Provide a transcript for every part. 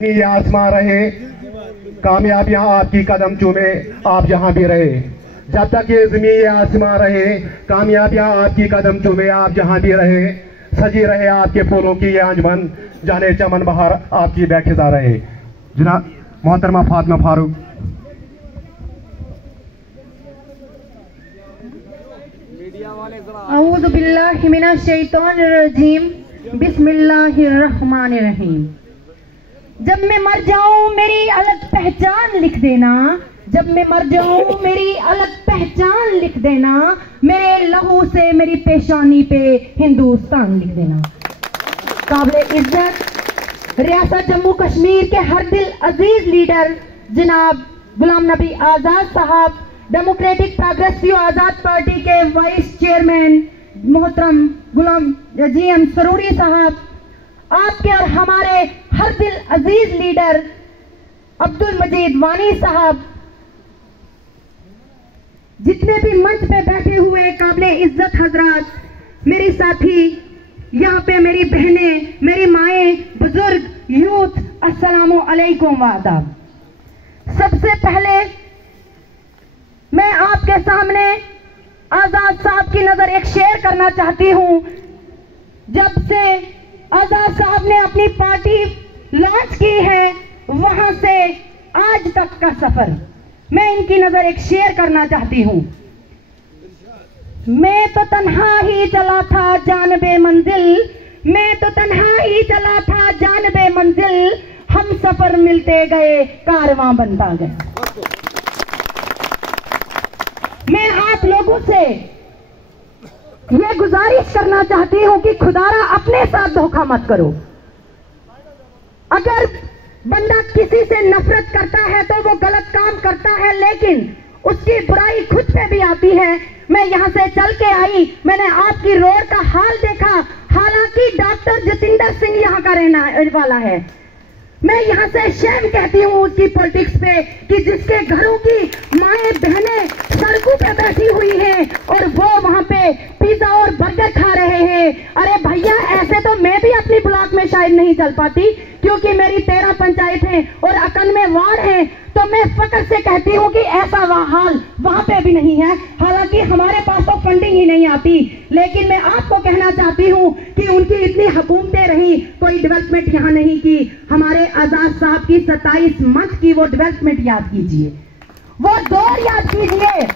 ये आसमां रहे, कामयाबियां आपकी कदम चूमे, आप जहां भी रहे। जब तक ये ज़मीन ये आसमां रहे, कामयाबियां आपकी कदम चूमे, आप जहां भी रहे। सजी रहे आपके फूलों की ये अंजमन, जाने चमन बहार आपकी बेखिज़ा रहे। जनाब मोहतरमा फातिमा फारूक। औज़ु बिल्लाहि मिनश शैतानिर रजीम, बिस्मिल्लाहिर रहमानिर रहीम। जब मैं मर जाऊं मेरी अलग पहचान लिख देना, जब मैं मर जाऊं मेरी अलग पहचान लिख देना, मेरे लहू से मेरी पेशानी पे हिंदुस्तान लिख देना। काबिले इज्जत रियासत जम्मू कश्मीर के हर दिल अजीज लीडर जनाब गुलाम नबी आज़ाद साहब, डेमोक्रेटिक प्रोग्रेसिव आज़ाद पार्टी के वाइस चेयरमैन मोहतरम गुलाम GM सरूरी साहब, आपके और हमारे हर दिल अजीज लीडर अब्दुल मजीद वानी साहब, जितने भी मंच पे बैठे हुए काबिले इज्जत हजरात, मेरी साथी, यहाँ पे मेरी बहनें, मेरी माएँ, बुजुर्ग, यूथ, अस्सलामु अलैकुम व आदाब। सबसे पहले मैं आपके सामने आजाद साहब की नजर एक शेयर करना चाहती हूँ। जब से आजाद साहब ने अपनी पार्टी लॉन्च की है, वहां से आज तक का सफर मैं इनकी नजर एक शेयर करना चाहती हूं। मैं तो तन्हा ही चला था जानबे मंजिल, मैं तो तन्हा ही चला था जानबे मंजिल, हम सफर मिलते गए कारवां बनता गया। मैं आप लोगों से ये गुजारिश करना चाहती हूं कि खुदारा अपने साथ धोखा मत करो। अगर बंदा किसी से नफरत करता है तो वो गलत काम करता है, लेकिन उसकी बुराई खुद पे भी आती है। मैं यहाँ से चल के आई, मैंने आपकी रोड का हाल देखा, हालांकि डॉक्टर जतिंदर सिंह यहाँ का रहने वाला है। मैं यहाँ से शेम कहती हूँ उसकी पॉलिटिक्स पे कि जिसके घरों की माएँ बहनें सड़कों पे बैठी हुई हैं और वो वहाँ पे पिज्जा और बर्गर खा रहे हैं। अरे भैया, ऐसे तो मैं भी अपनी ब्लॉक में शायद नहीं चल पाती, क्योंकि मेरी 13 पंचायत हैं और 91 वार्ड हैं। तो मैं फक्र से कहती हूँ कि ऐसा हाल वहाँ पे भी नहीं है। हालांकि हमारे पास तो फंडिंग ही नहीं आती, लेकिन मैं आपको कहना चाहती हूँ कि उनकी इतनी हुकूमतें रही, कोई डेवलपमेंट यहाँ नहीं की। हमारे आजाद साहब की 27 मंथ की वो डेवलपमेंट याद कीजिए, वो दौर याद कीजिए।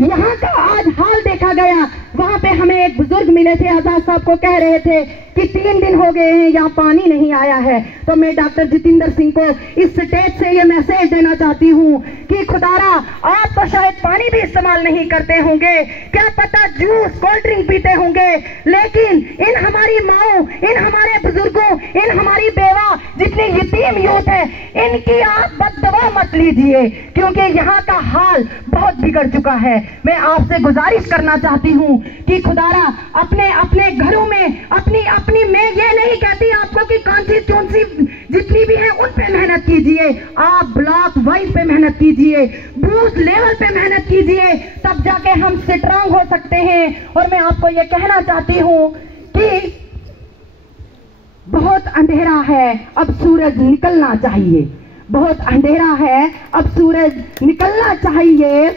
यहाँ का आज हाल देखा गया। वहां पे हमें एक बुजुर्ग मिले थे, आजाद साहब को कह रहे थे कि 3 दिन हो गए हैं यहाँ पानी नहीं आया है। तो मैं डॉक्टर जितेंद्र सिंह को इस स्टेज से ये मैसेज देना चाहती हूँ कि खुदारा, आप तो शायद पानी भी इस्तेमाल नहीं करते होंगे, क्या पता जूस कोल्ड ड्रिंक पीते होंगे, लेकिन इन हमारी माओ, इन हमारे बुजुर्गों, इन हमारी बेवा, जितनी यतीम यूथ है, इनकी आप बददुआ मत लीजिए, क्योंकि यहाँ का हाल बहुत बिगड़ चुका है। मैं आपसे गुजारिश करना चाहती हूँ कि खुदारा अपने अपने घरों में अपनी मैं ये नहीं कहती आपको कि कॉन्स्टिट्यूंसी जितनी भी है उन पे मेहनत कीजिए, आप ब्लॉक वाइज पे मेहनत कीजिए, बूथ लेवल पे मेहनत कीजिए, तब जाके हम स्ट्रांग हो सकते हैं। और मैं आपको ये कहना चाहती हूँ कि बहुत अंधेरा है, अब सूरज निकलना चाहिए। बहुत अंधेरा है, अब सूरज निकलना चाहिए।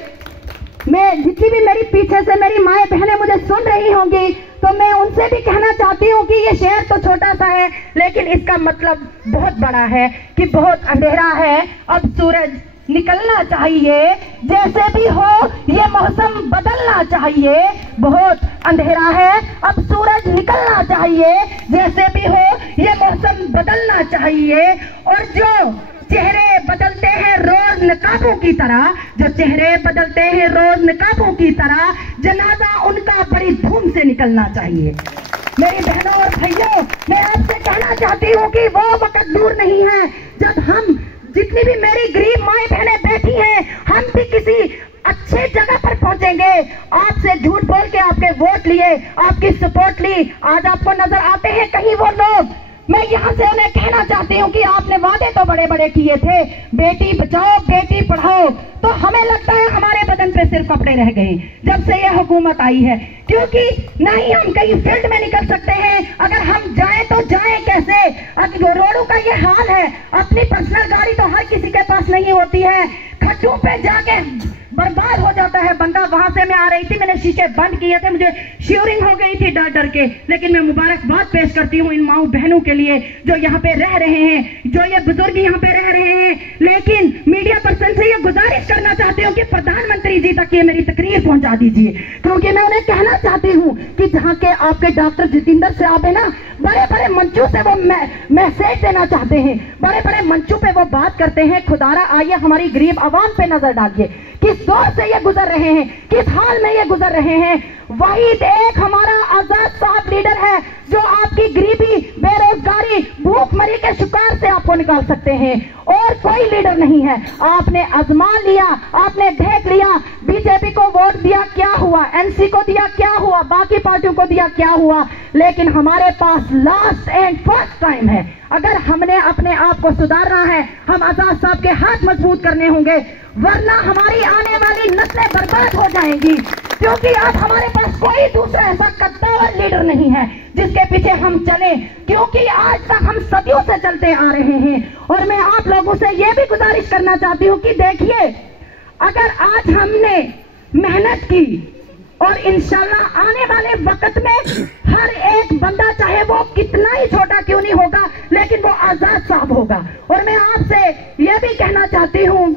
मैं जितनी भी मेरी पीछे से मेरी माएँ बहनें मुझे सुन रही होंगी, तो मैं उनसे भी कहना चाहती हूँ कि ये शेर तो छोटा सा है, लेकिन इसका मतलब बहुत बड़ा है कि बहुत अंधेरा है, अब सूरज निकलना चाहिए। जैसे भी हो ये मौसम बदलना चाहिए। बहुत अंधेरा है, अब सूरज निकलना चाहिए। जैसे भी हो ये मौसम बदलना चाहिए। और जो चेहरे बदलते हैं रोज नकाबों की तरह, जो चेहरे बदलते हैं रोज नकाबों की तरह, जनाजा उनका बड़ी धूम से निकलना चाहिए। मेरी बहनों और भाइयों, मैं आपसे कहना चाहती हूँ कि वो वक्त दूर नहीं है जब हम, जितनी भी मेरी गरीब माएँ बहनें बैठी हैं, हम भी किसी अच्छे जगह पर पहुंचेंगे। आपसे झूठ बोल के आपके वोट लिए, आपकी सपोर्ट ली, आज आपको नजर आते हैं कहीं वो लोग। मैं यहाँ से उन्हें कहना चाहती हूँ कि आपने वादे तो बड़े बड़े किए थे, बेटी बचाओ बेटी पढ़ाओ, तो हमें लगता है हमारे बदन पे सिर्फ कपड़े रह गए जब से ये हुकूमत आई है, क्योंकि ना ही हम कहीं फील्ड में निकल सकते हैं। अगर हम जाएं तो जाएं कैसे? रोडों का ये हाल है, अपनी पर्सनल गाड़ी तो हर किसी के पास नहीं होती है, खड्डों पे जाके बर्बाद हो जाता है बंदा। वहां से मैं आ रही थी, मैंने शीशे बंद किए थे, मुझे श्योरिंग हो गई थी डर डर के, लेकिन मैं मुबारकबाद पेश करती हूँ इन माओ बहनों के लिए जो यहाँ पे रह रहे हैं, जो ये बुजुर्ग यहाँ पे रह रहे हैं। लेकिन मीडिया पर्सन से ये गुजारिश करना चाहती हूँ कि प्रधानमंत्री जी तक ये मेरी तकरीर पहुंचा दीजिए, क्योंकि मैं उन्हें कहना चाहती हूँ कि जहाँ के आपके डॉक्टर जितेंद्र से आप है ना, बड़े बड़े मंचों से वो मैसेज देना चाहते हैं, बड़े बड़े मंचों पे वो बात करते हैं। खुदारा आइए हमारी गरीब आवाम पे नजर डालिए, किस दौर से ये गुजर रहे हैं, किस हाल में ये गुजर रहे हैं। वहीद एक हमारा आजाद साहब लीडर है जो आपकी गरीबी, बेरोजगारी, भूखमरी के शिकार से आपको निकाल सकते हैं, और कोई लीडर नहीं है। आपने आजमा लिया, आपने देख लिया, बीजेपी को वोट दिया क्या हुआ, एनसी को दिया क्या हुआ, बाकी पार्टियों को दिया क्या हुआ, लेकिन हमारे पास लास्ट एंड फर्स्ट टाइम है। अगर हमने अपने आप को सुधारना है, हम आजाद साहब के हाथ मजबूत करने होंगे, वरना हमारी आने वाली नस्लें बर्बाद हो जाएंगी, क्योंकि अब हमारे पास कोई दूसरा ऐसा कद्दावर लीडर नहीं है जिसके पीछे हम चलें, क्योंकि आज तक हम सदियों से चलते आ रहे हैं। और मैं आप लोगों से यह भी गुजारिश करना चाहती हूँ कि देखिए, अगर आज हमने मेहनत की और इंशाल्लाह आने वाले वक्त में हर एक बंदा, चाहे वो कितना ही छोटा क्यों नहीं होगा, लेकिन वो आजाद साहब होगा। और मैं आपसे यह भी कहना चाहती हूँ